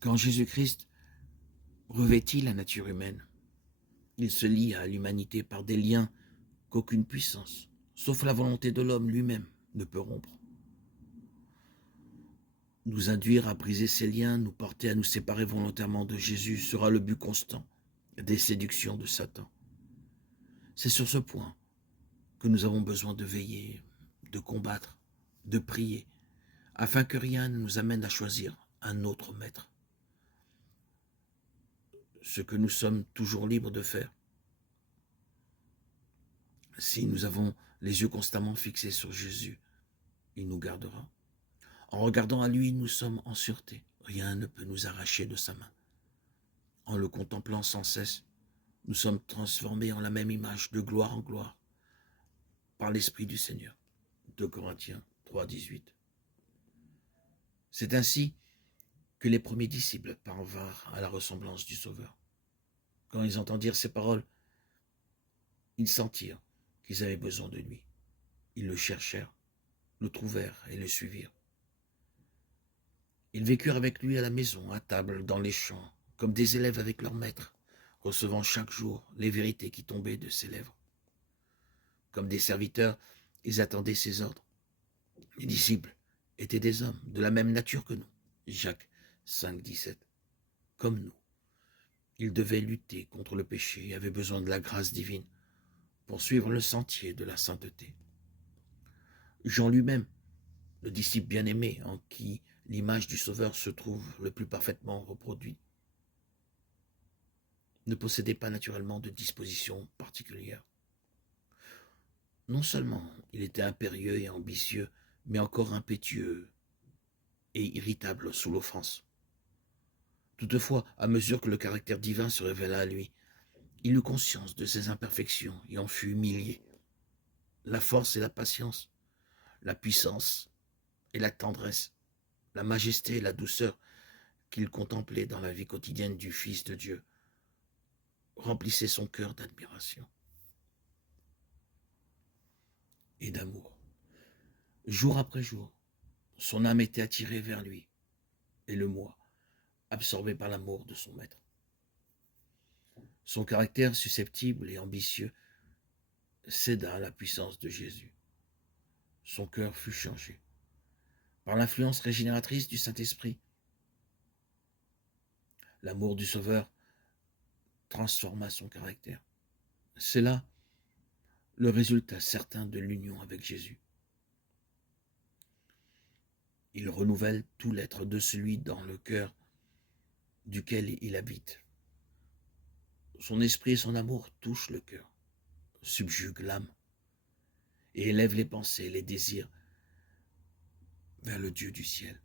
Quand Jésus-Christ revêtit la nature humaine, il se lie à l'humanité par des liens qu'aucune puissance, sauf la volonté de l'homme lui-même, ne peut rompre. Nous induire à briser ces liens, nous porter à nous séparer volontairement de Jésus sera le but constant des séductions de Satan. C'est sur ce point que nous avons besoin de veiller, de combattre, de prier, afin que rien ne nous amène à choisir un autre maître. Ce que nous sommes toujours libres de faire, si nous avons les yeux constamment fixés sur Jésus, il nous gardera. En regardant à lui, nous sommes en sûreté. Rien ne peut nous arracher de sa main. En le contemplant sans cesse, nous sommes transformés en la même image de gloire en gloire par l'Esprit du Seigneur. 2 Corinthiens 3, 18. C'est ainsi que les premiers disciples parvinrent à la ressemblance du Sauveur. Quand ils entendirent ces paroles, ils sentirent qu'ils avaient besoin de lui. Ils le cherchèrent, le trouvèrent et le suivirent. Ils vécurent avec lui à la maison, à table, dans les champs, comme des élèves avec leur maître, recevant chaque jour les vérités qui tombaient de ses lèvres. Comme des serviteurs, ils attendaient ses ordres. Les disciples étaient des hommes de la même nature que nous. Jacques 5, 17. Comme nous, ils devaient lutter contre le péché et avaient besoin de la grâce divine pour suivre le sentier de la sainteté. Jean lui-même, le disciple bien-aimé en qui l'image du Sauveur se trouve le plus parfaitement reproduite, ne possédait pas naturellement de disposition particulière. Non seulement il était impérieux et ambitieux, mais encore impétueux et irritable sous l'offense. Toutefois, à mesure que le caractère divin se révéla à lui, il eut conscience de ses imperfections et en fut humilié. La force et la patience, la puissance et la tendresse, la majesté et la douceur qu'il contemplait dans la vie quotidienne du Fils de Dieu remplissaient son cœur d'admiration et d'amour. Jour après jour, son âme était attirée vers lui, et le moi, absorbé par l'amour de son maître. Son caractère susceptible et ambitieux céda à la puissance de Jésus. Son cœur fut changé par l'influence régénératrice du Saint-Esprit. L'amour du Sauveur transforma son caractère. C'est là le résultat certain de l'union avec Jésus. Il renouvelle tout l'être de celui dans le cœur duquel il habite. Son esprit et son amour touchent le cœur, subjuguent l'âme et élèvent les pensées et les désirs vers le Dieu du ciel.